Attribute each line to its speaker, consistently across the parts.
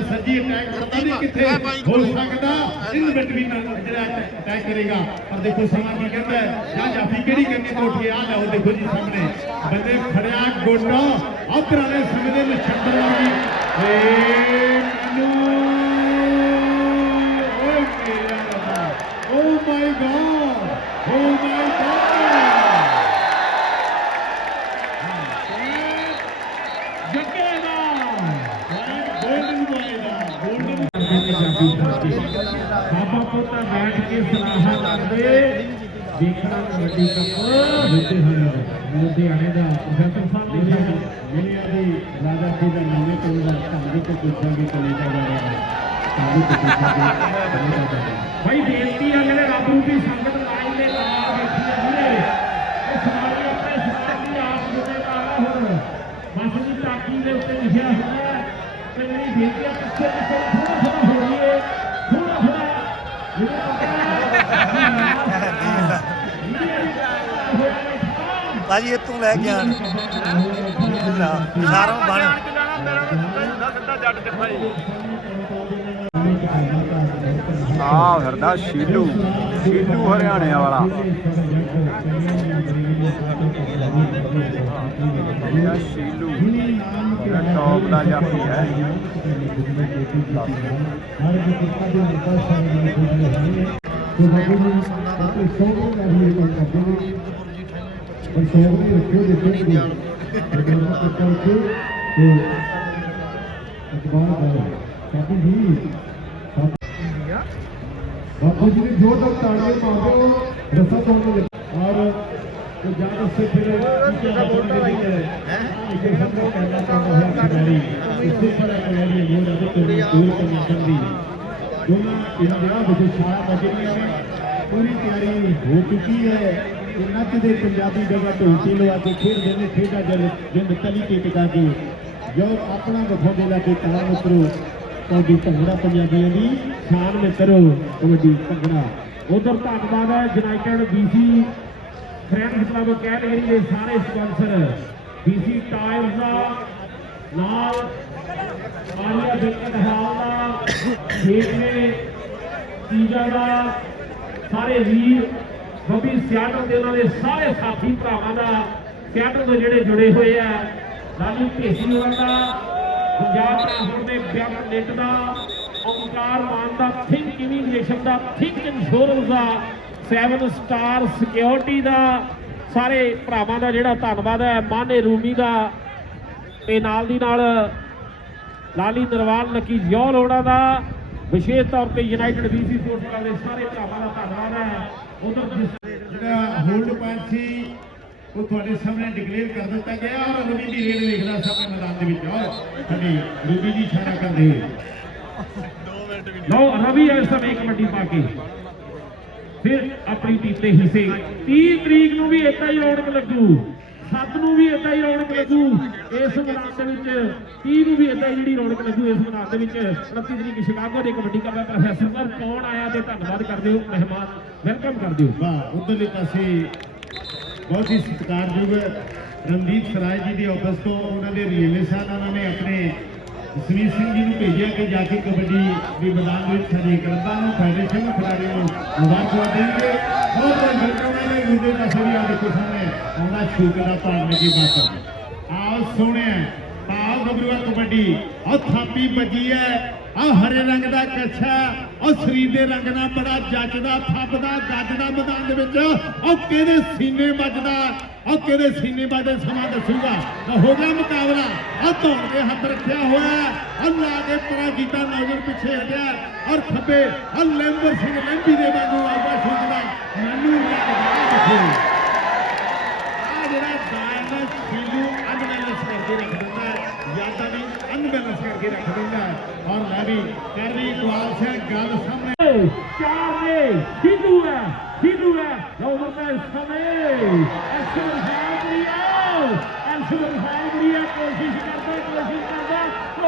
Speaker 1: ਸੱਜੀ ਅਟੈਕ ਕਰਦਾ ਨਹੀਂ ਕਿੱਥੇ? ਹੋ ਸਕਦਾ ਇਨ ਬਿਟਵੀਨ ਜਿਹੜਾ ਅਟੈਕ ਕਰੇਗਾ। ਪਰ ਦੇਖੋ ਸਮਾਂ ਕੀ ਕਹਿੰਦਾ ਜਾਂ ਜਾਫੀ ਕਿਹੜੀ ਕੰਨੀ ਤੋਂ ਉੱਠ ਕੇ ਆ ਜਾਓ ਦੇਖੋ ਜੀ ਸਾਹਮਣੇ। ਬੰਦੇ ਫੜਿਆ ਗੋਡਾ ਆਧਰਾਂ ਦੇ ਸਮੇਂ ਦੇ ਨਛੱਤਰ ਵਾਲੀ ਏ ਮੈਨੂੰ ਓ ਮੇਰਾ ਰੱਬਾ। ਓ ਮਾਈ ਗॉड ਓ ਮਾਈ ਗॉड ਬਾਬਾ ਪੁੱਤ ਬੈਠ ਕੇ ਸਲਾਹਾਂ ਕਰਦੇ। ਦੇਖਣਾ ਕਬੱਡੀ ਕੱਪ ਲੁਧਿਆਣੇ ਦਾ ਲੁਧਿਆਣੇ ਦਾ ਪ੍ਰੋਫੈਸਰ ਸਾਹਿਬ ਨੇ ਜਿਹੜਿਆਂ ਦੀ ਰਾਜਾ ਜੀ ਦਾ ਨਾਮੇ ਤੋਂ ਦਾ। ਧੰਦੇ ਤੋਂ ਪੁੱਛਾਂਗੇ ਕੈਨੇਡਾ ਜਾ ਰਿਹਾ ਹੈ। ਧੰਦੇ ਤੋਂ ਪੁੱਛਾਂਗੇ ਕੈਨੇਡਾ ਜਾ ਰਿਹਾ ਹੈ। ਭਾਈ ਬੇਨਤੀ ਆ ਜਿਹੜੇ ਰੱਬ ਰੂਪੀ ਸੰਗਤ ਲਾਈਨ ਦੇ ਨਾਲ ਬੈਠੀ ਹੈ ਵੀਰੇ। ਉਹ ਸਾਰੇ ਆਪਣੇ ਸਿਸਟਮ ਦੀ ਆਪ ਜੁੜੇ ਕਾਰਾ ਹੁਣ। ਬਸ ਦੀ ਟਾਕੀ ਦੇ ਉੱਤੇ ਲਿਖਿਆ ਹੋਇਆ ਹੈ। ਤੇ ਮੇਰੀ ਬੇਨਤੀ ਆ ਪਿੱਛੇ ਪਿੱਛੇ
Speaker 2: ਭਾਜੀ ਇੱਥੋਂ ਲੈ ਕੇ ਆਣ ਸਾਰਾ ਬਣ।
Speaker 3: ਆ ਫਿਰਦਾ ਸ਼ੀਲੂ ਸ਼ੀਲੂ ਹਰਿਆਣੇ ਵਾਲਾ। ਇਹ ਸ਼ੀਲੂ ਇਹ ਟੌਪ ਦਾ ਜਾਫੀ ਹੈ
Speaker 1: बापू जी ने जो तक तालियां मारते हो रस्ता तोड़ने लगे और तो जब उससे फिर पीछे हाथों में लेके इसे हमने कहना चाहता है खिलाड़ी इससे बड़ा खिलाड़ी है वो रजत दूर कमीशन दी दोनों इंडिया विजय शाह बजरिया ने पूरी तैयारी हो चुकी है ਕਿ ਨੱਚਦੇ ਪੰਜਾਬੀ ਜਗ੍ਹਾ ਢੋਲਕੀ ਲਵਾ ਕੇ ਖੇਡਦੇ ਨੇ, ਖੇਡਾਂ ਜਦ ਜਿੰਦ ਤਲੀ ਕੇ ਟਿਕਾ ਕੇ। ਜੋ ਆਪਣਾ ਵਿਖਾਉਂਦੇ ਲਾ ਕੇ ਤਾਂ ਉਤਰੋ ਕਬੱਡੀ ਭੰਗੜਾ ਪੰਜਾਬੀਆਂ ਦੀ ਸ਼ਾਨ ਵਿੱਚ ਕਬੱਡੀ ਭੰਗੜਾ। ਉਧਰ ਧੰਨਵਾਦ ਹੈ United BC friends club Calgary ਦੇ ਸਾਰੇ ਸਪਾਂਸਰ ਬੀਸੀ ਟਾਇਲਸ ਦਾ ਨਾਲ ਆਲੀਆ ਬਿਕਟ ਹਾਲ ਦਾ ਖੇਡਨੇ ਤੀਜਾ ਦਾ ਸਾਰੇ ਵੀਰ ਬੱਬੀ, ਸਿਆਟਲ ਦੇ ਉਹਨਾਂ ਦੇ ਸਾਰੇ ਸਾਥੀ ਭਰਾਵਾਂ ਦਾ ਸਿਆਟਲ ਤੋਂ ਜਿਹੜੇ ਜੁੜੇ ਹੋਏ ਆ, ਲਾਲੂ ਢੇਸੀ ਹੋਰਾਂ ਦਾ, ਪੰਜਾਬ ਟ੍ਰਾਂਸਪੋਰਟ ਦੇ ਬਿਆਨ ਨੇਟ ਦਾ, ਓਮਕਾਰ ਮਾਨ ਦਾ ਥਿੰਕ ਇਮੀਗ੍ਰੇਸ਼ਨ ਦਾ ਥਿੰਕ ਇੰਸ਼ੋਰੈਂਸ ਦਾ 7 ਸਟਾਰ ਸਿਕਿਉਰਿਟੀ ਦਾ, ਸਾਰੇ ਭਰਾਵਾਂ ਦਾ ਜਿਹੜਾ ਧੰਨਵਾਦ ਹੈ, ਮਾਨੇ ਰੂਮੀ ਦਾ, ਤੇ ਨਾਲ ਦੀ ਨਾਲ ਲਾਲੀ ਨਰਵਾਲ ਲੱਕੀ ਜੋਲ ਹੋਣਾ ਦਾ, ਵਿਸ਼ੇਸ਼ ਤੌਰ ਤੇ ਯੂਨਾਈਟਿਡ ਬੀਸੀ ਸਪੋਰਟਸ ਕਲੱਬ ਦੇ ਸਾਰੇ ਭਰਾਵਾਂ ਦਾ ਧੰਨਵਾਦ ਹੈ। ਉਧਰ ਜਿਹੜਾ ਹੋਲਡ ਪੁਆਇੰਟ ਸੀ, ਉਹ ਤੁਹਾਡੇ ਸਾਹਮਣੇ ਡਿਕਲੇਅਰ ਕਰ ਦਿੱਤਾ ਗਿਆ ਔਰ ਰਵੀ ਦੀ ਰੇਡ ਵੇਖਦਾ ਸਾਹਮਣੇ ਮੈਦਾਨ ਦੇ ਵਿੱਚ। ਔਰ ਸਾਡੀ ਰੂਬੀ ਜੀ ਇਸ਼ਾਰਾ ਕਰਦੇ ਹੋਏ। ਲਓ, ਰਵੀ ਇਸ ਸਮੇਂ ਕਬੱਡੀ ਪਾ ਕੇ। ਫਿਰ ਆਪਣੀ ਟੀਮ ਦੇ ਹਿੱਸੇ। 30 ਤਰੀਕ ਨੂੰ ਵੀ ਏਦਾਂ ਹੀ ਰੌਣਕ ਲੱਗੂ। 7 ਨੂੰ ਵੀ ਏਦਾਂ ਹੀ ਰੌਣਕ ਲੱਗੂ ਇਸ ਮੈਦਾਨ ਦੇ ਵਿੱਚ 30 ਨੂੰ ਵੀ ਏਦਾਂ ਹੀ ਜਿਹੜੀ ਰੌਣਕ ਲੱਗੂ ਇਸ ਮੈਦਾਨ ਦੇ ਵਿੱਚ। 29 ਤਰੀਕ ਸ਼ਿਕਾਗੋ ਦੇ ਕਬੱਡੀ ਕੱਪ ਹੈ ਪ੍ਰੋਫੈਸਰ ਸਰ ਕੌਣ ਆਇਆ ਤੇ ਧੰਨਵਾਦ ਕਰਦੇ ਹੋ, ਮਹਿਮਾਨ ਵੈਲਕਮ ਕਰਦੇ ਹੋ। ਵਾਹ, ਉਧਰਲੇ ਪਾਸੇ ਬਹੁਤ ਹੀ ਸਤਿਕਾਰਯੋਗ ਰਣਦੀਪ ਸਰਾਏ ਜੀ ਦੀ ਆਫਿਸ ਤੋਂ ਉਹਨਾਂ ਦੇ ਰੇਲਵੇ ਸਾਹਿਬ ਉਹਨਾਂ ਨੇ ਆਪਣੇ ਜਸਵੀਰ ਸਿੰਘ ਜੀ ਨੂੰ ਭੇਜਿਆ ਕਿ ਜਾ ਕੇ ਕਬੱਡੀ ਦੇ ਮੈਦਾਨ ਵਿੱਚ ਸਾਡੇ ਕਲੱਬਾਂ ਨੂੰ, ਫੈਡਰੇਸ਼ਨ ਖਿਡਾਰੀਆਂ ਨੂੰ ਮੁਬਾਰਕਬਾਦ ਦੇਣਗੇ। ਬਹੁਤ ਬਹੁਤ ਵੈਲਕਮ ਹੈ ਦੂਜੇ ਪਾਸੇ ਵੀ ਆ ਦੇਖੋ ਸਾਹਮਣੇ। ਆਉਂਦਾ ਸ਼ੂਕ ਦਾ ਭਾਵਨੇ ਦੀ ਬਾਤ ਆਓ ਸੋਹਣਿਆ ਪਾਲ ਗੱਭਰੂਆ ਕਬੱਡੀ ਆ ਥਾਪੀ ਵੱਜੀ ਹੈ ਆ ਹਰੇ ਰੰਗ ਦਾ ਕੱਛਾ ਉਹ ਸਰੀਰ ਦੇ ਰੰਗ ਨਾਲ ਬੜਾ ਜੱਜਦਾ, ਥੱਪਦਾ, ਗੱਜਦਾ ਮੈਦਾਨ ਦੇ ਵਿੱਚ। ਉਹ ਕਿਹਦੇ ਸੀਨੇ ਵੱਜਦਾ ਉਹ ਕਿਹਦੇ ਸੀਨੇ ਵੱਜਦੇ ਸਮਾਂ ਦੱਸੂਗਾ। ਤਾਂ ਹੋ ਗਿਆ ਮੁਕਾਬਲਾ। ਆ ਧੌਣ ਦੇ ਹੱਥ ਰੱਖਿਆ ਹੋਇਆ ਆ ਲਾ ਪਰਾ ਕੀਤਾ ਨੌਜਰ ਪਿੱਛੇ ਹਟਿਆ। ਔਰ ਖੱਬੇ ਆ ਲੈਂਬਰ ਸਿੰਘ ਲੈਂਬੀ ਦੇ ਵਾਂਗੂ ਆਵਾ ਸੁਣਦਾ ਮੈਨੂੰ ਲੱਗਦਾ ਆ ਜਿਹੜਾ ਦਾਇਨਾ ਸ਼ੀਲੂ ਅਨਬੈਲੈਂਸ ਕਰਕੇ ਰੱਖ ਦਿੰਦਾ ਹੈ, ਯਾਦਾਂ ਵੀ ਅਨਬੈਲੈਂਸ ਰੱਖ ਦਿੰਦਾ ਔਰ ਮੈਂ ਵੀ ਕਰਨੀ ਇਕਬਾਲ ਸਿੰਘ ਗੱਲ ਸਾਹਮਣੇ। ਚਾਰ ਨੇ ਸ਼ੀਲੂ ਹੈ, ਸਿੱਧੂ ਹੈ। ਲਓ ਵਰਤਾ ਇਸ ਸਮੇਂ ਐਕਸ਼ਨ ਹਾਈਬਰੀਆ ਐਕਸ਼ਨ ਹਾਈਬਰੀਆ ਕੋਸ਼ਿਸ਼ ਕਰਦਾ, ਕੋਸ਼ਿਸ਼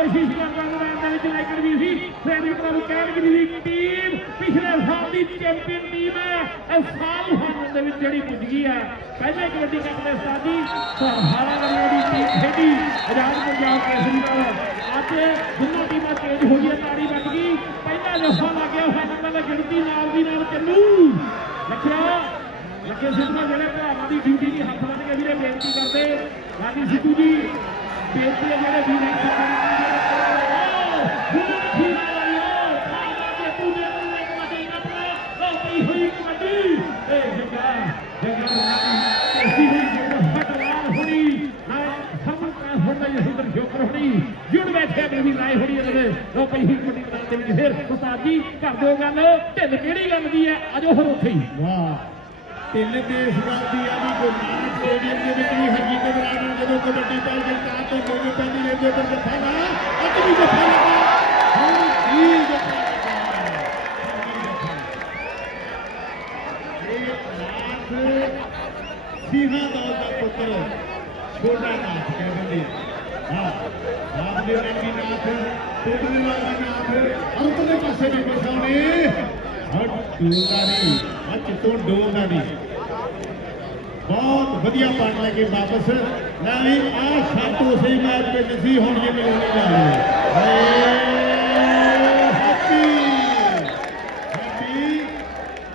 Speaker 1: ਕੋਸ਼ਿਸ਼ ਕਰਦਾ ਮੈਦਾਨ ਦੇ ਵਿੱਚ ਲੈਕੜ ਵੀ ਸੀ, ਫੇਰ ਇੱਕ ਵਾਰ ਕੈਨਗਰੀ ਦੀ ਟੀਮ ਪਿਛਲੇ ਸਾਲ ਦੀ ਚੈਂਪੀਅਨ ਟੀਮ ਹੈ। ਇਸ ਸਾਲ ਹਾਰਨ ਦੇ ਵਿੱਚ ਜਿਹੜੀ ਪੁੱਜ ਗਈ ਹੈ। ਪਹਿਲੇ ਕਬੱਡੀ ਕੱਪ ਦੇ ਸਾਡੀ ਸਰਹਾਰਾ ਵਾਲੀ ਦੀ ਟੀਮ ਖੇਡੀ, ਆਜ਼ਾਦ ਪੰਜਾਬ ਕੇਸਰੀ ਨਾਲ। ਅੱਜ ਦੋਨੋਂ ਟੀਮਾਂ
Speaker 2: ਤੇਜ਼ ਹੋਈ ਹੈ ਤਾੜੀ ਵੱਜ ਗਈ। ਪਹਿਲਾ ਜੱਫਾ ਲੱਗਿਆ ਹੋਇਆ ਨੰਬਰ ਗਿਣਤੀ ਨਾਲ ਦੀ ਨਾਲ ਚੱਲੂ। ਰੱਖਿਆ ਲੱਗੇ ਸਿੱਧੂ ਜਿਹੜੇ ਭਰਾਵਾਂ ਦੀ ਡਿਊਟੀ ਦੀ ਹੱਥ ਬੰਨ ਕੇ ਵੀਰੇ ਬੇਨਤੀ ਕਰਦੇ। ਰਾਜੀ ਸਿੱਧੂ ਜੀ ਬੇਨਤੀ ਹੈ ਜਿਹੜੇ ਵੀਰ ਇੱਕ ਜੁੜ ਬੈਠੇ ਅਗਲੀ ਵੀ ਹੋਣੀ ਇਹਦੇ ਲੋ ਪਈ ਹੋਈ ਕਬੱਡੀ ਮੈਦਾਨ ਦੇ ਵਿੱਚ ਫਿਰ ਉਸਤਾਦ ਜੀ ਕਰ ਦਿਓ ਗੱਲ ਢਿੱਲ ਕਿਹੜੀ ਗੱਲ ਦੀ ਹੈ ਆਜੋ ਫਿਰ ਉੱਥੇ ਹੀ
Speaker 1: ਵਾਹ ਤਿੰਨ ਦੇਸ਼ ਗੱਲ ਆ ਵੀ ਗੁਰੂ ਨਾਨਕ ਸਟੇਡੀਅਮ ਦੇ ਵਿੱਚ ਵੀ ਹਰਜੀਤ ਤੇ ਜਦੋਂ ਕਬੱਡੀ ਪਾਈ ਜਨਤਾ ਤੋਂ ਲੋਕ ਪੈਂਦੀ ਨੇ ਜੋ ਪਰ ਜੱਫਾ ਨਾ ਅੱਜ ਵੀ ਜੱਫਾ ਲੱਗਾ ਹੁਣ ਕੀ ਜੱਫਾ ਲੱਗਾ ਇਹ ਦਾ ਪੁੱਤਰ ਛੋਟਾ ਨਾਥ ਕਹਿੰਦੇ ਨੇ ਹਾਂ ਰਾਮਦੇਵ ਰੰਗੀ ਨਾਥ ਟੋਡਰ ਰੰਗੀ ਨਾਥ ਅੰਤਲੇ ਪਾਸੇ ਵੀ ਬਸਾਉਣੇ ਹਟ ਡੋਗਾ ਨਹੀਂ ਅੱਜ ਤੋਂ ਡੋਗਾ ਨਹੀਂ। ਬਹੁਤ ਵਧੀਆ ਪਾਣ ਲੈ ਕੇ ਵਾਪਸ। ਲੈ ਵੀ ਆ ਸ਼ਾਟ ਉਸੇ ਮੈਚ ਵਿੱਚ ਸੀ, ਹੁਣ ਇਹ ਮਿਲਣੇ ਜਾ ਰਹੀ ਹੈਪੀ! ਹੈਪੀ!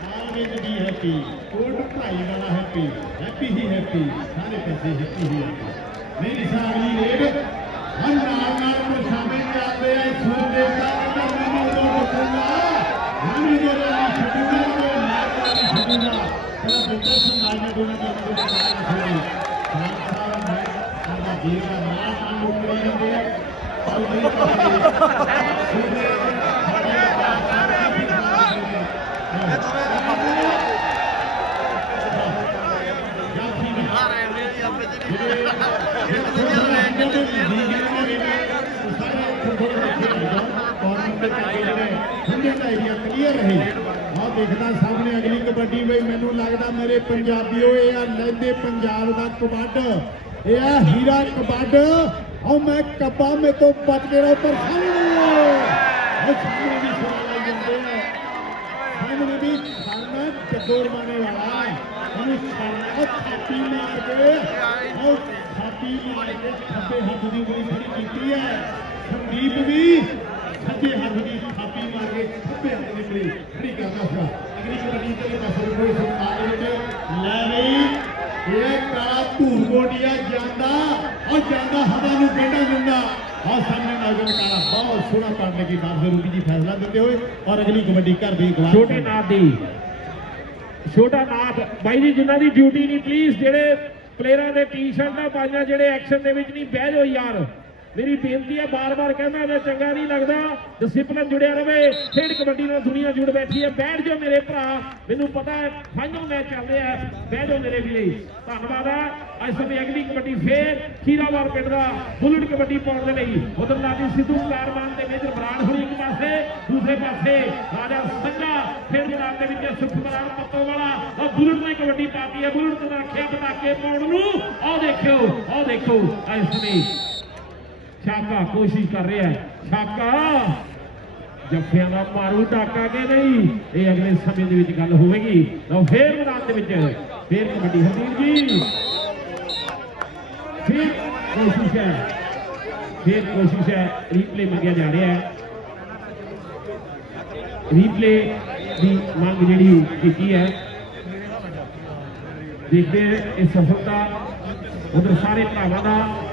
Speaker 1: ਨਾਲ ਵੀ ਹੈਪੀ। ਕੋਟ ਭਾਈ ਵਾਲਾ ਹੈਪੀ। ਹੈਪੀ ਹੀ ਹੈਪੀ। ਸਾਰੇ ਪਾਸੇ ਹੈਪੀ ਹੀ ਹੈਪੀ। ਨਹੀਂ ਸਾਰੀ ਰੇਡ ਹਰ ਨਾਲ ਨਾਲ ਪਰਛਾਵੇਂ ਚੱਲਦੇ ਆ। ਸੂਰ ਦਾ ਮੈਨੂੰ ਜੋ ਨਹੀਂ ਛੱਡੂਗਾ ਮੈਂ ਨਹੀਂ ਛੱਡੂਗਾ। ਤੇਰਾ ਬੱਚਾ ਸੰਭਾਲ ਕੇ ਦੇਖਦਾ ਸਾਹਮਣੇ ਅਗਲੀ ਕਬੱਡੀ ਬਈ ਮੈਨੂੰ ਲੱਗਦਾ ਮੇਰੇ ਪੰਜਾਬੀਓ ਇਹ ਆ ਲੈਂਦੇ ਪੰਜਾਬ ਦਾ ਕਬੱਡ। ਇਹ ਆ ਹੀਰਾ ਕਬੱਡ। ਆਹ ਮੈਂ ਕੱਬਾ ਮੇ ਤੋਂ ਬਚ ਕੇ ਰਹੋ ਪਰ ਸਾਹਮਣੇ ਵੀ ਸੁਣਾ ਜਾਂਦੇ ਆ। ਸਾਹਮਣੇ ਵੀ ਖਾਨਾ ਜੱਗੋਰ ਮਾਨੇ ਵਾਲਾ ਉਹਨੂੰ ਖਾਨਾ ਛਾਤੀ ਮਾਰ ਕੇ ਉਹ ਛਾਤੀ ਮਾਰ ਕੇ, ਖੱਬੇ ਹੱਥ ਦੀ ਉਂਗਲੀ ਖੜੀ ਕੀਤੀ ਹੈ। ਸੰਦੀਪ ਵੀ ਸੱਜੇ ਹੱਥ ਦੀ ਛਾਤੀ ਮਾਰ ਕੇ ਖੱਬੇ ਹੱਥ ਦੀ ਉਂਗਲੀ ਖੜੀ ਕਰਦਾ ਸੀਗਾ ਅਗਲੀ ਕਬੱਡੀ ਤੇ ਬਸਰ ਕੋਈ ਸਰਕਾਰ ਦੇ ਵਿੱਚ। ਲੈ ਵੀ। ਇਹ ਕਾਲਾ ਧੂਰ ਗੋਡੀਆ ਜਾਂਦਾ। ਉਹ ਜਾਂਦਾ ਹਵਾ ਨੂੰ ਗੇੜਾ ਦਿੰਦਾ। ਆਹ ਸਾਹਮਣੇ ਨੌਜਵਾਨ ਕਾਲਾ ਬਹੁਤ ਸੋਹਣਾ ਲੱਗੀ। ਰੂਪੀ ਜੀ ਫੈਸਲਾ ਦਿੰਦੇ ਹੋਏ। ਔਰ ਅਗਲੀ ਕਬੱਡੀ ਘਰ ਦੀ ਗਵਾਹ
Speaker 2: ਛੋਟੇ ਨਾਥ ਦੀ। ਛੋਟਾ ਨਾਥ। ਬਾਈ ਜੀ ਜਿਨ੍ਹਾਂ ਦੀ ਡਿਊਟੀ ਨਹੀਂ ਪਲੀਜ਼ ਜਿਹੜੇ ਪਲੇਅਰਾਂ ਦੇ ਟੀ-ਸ਼ਰਟਾਂ ਪਾਈਆਂ ਜਿਹੜੇ ਐਕਸ਼ਨ ਦੇ ਵਿੱਚ ਨਹੀਂ ਬਹਿ ਜਾਓ ਯਾਰ। ਮੇਰੀ ਬੇਨਤੀ ਹੈ ਬਾਰ-ਬਾਰ ਕਹਿੰਦਾ ਮੈਂ ਚੰਗਾ ਨਹੀਂ ਲੱਗਦਾ। ਡਿਸਪਲਿਨ ਜੁੜਿਆ ਰਵੇ। ਖੇਡ ਕਬੱਡੀ ਨਾਲ ਦੁਨੀਆ ਜੁੜ ਬੈਠੀ ਹੈ। ਬੈਠ ਜਾਓ ਮੇਰੇ ਭਰਾ। ਮੈਨੂੰ ਪਤਾ ਹੈ ਫਾਈਨਲ ਮੈਚ ਚੱਲ ਰਿਹਾ ਹੈ। ਬਹਿ ਜਾਓ ਮੇਰੇ ਵੀਰੇ। ਧੰਨਵਾਦ ਹੈ। ਅੱਜ ਸਮੇਂ ਅਗਲੀ ਕਬੱਡੀ ਫੇਰ ਖੀਰਾਵਾਰ ਪਿੰਡ ਦਾ ਬੁਲਟ ਕਬੱਡੀ ਪਾਉਣ ਦੇ ਲਈ। ਉਧਰ ਲਾਡੀ ਸਿੱਧੂ ਕਾਰਮਾਨ ਤੇ ਮੇਜਰ ਬਰਾੜ ਹੋਣੀ ਇੱਕ ਪਾਸੇ, ਦੂਸਰੇ ਪਾਸੇ ਰਾਜਾ ਸੰਗਾ ਫਿਰ ਮੈਦਾਨ ਦੇ ਵਿੱਚ ਸੁਖ ਪੱਤੋ ਵਾਲਾ ਉਹ ਬੁਲਟ ਨੇ ਕਬੱਡੀ ਪਾਤੀ ਹੈ। ਬੁਲਟ ਨੇ ਰੱਖਿਆ ਪਟਾਕੇ ਪਾਉਣ ਨੂੰ। ਆਹ ਦੇਖਿਓ, ਆਹ ਦੇਖੋ ਇਸ ਸਮੇਂ ਸਾਕਾ ਕੋਸ਼ਿਸ਼ ਕਰ ਰਿਹਾ ਹੈ। ਛਾਕਾ! ਜੱਫਿਆਂ ਦਾ ਮਾਰੂ ਡਾਕਾ ਕੇ ਨਹੀਂ। ਇਹ ਅਗਲੇ ਸਮੇਂ ਦੇ ਵਿੱਚ ਗੱਲ ਹੋਵੇਗੀ। ਲਓ, ਫੇਰ ਮੈਦਾਨ ਦੇ ਵਿੱਚ ਫੇਰ ਕਬੱਡੀ। ਹਰਦੀਪ ਜੀ! ਫਿਰ ਕੋਸ਼ਿਸ਼ ਹੈ। ਫਿਰ ਕੋਸ਼ਿਸ਼ ਹੈ। ਰੀਪਲੇ ਮੰਗਿਆ ਜਾ ਰਿਹਾ ਹੈ। ਰੀਪਲੇ ਦੀ ਮੰਗ ਜਿਹੜੀ ਕੀਤੀ ਹੈ। ਦੇਖਦੇ ਹਾਂ ਇਹ ਸਫਲਤਾ ਉਧਰ ਸਾਰੇ ਭਰਾਵਾਂ ਦਾ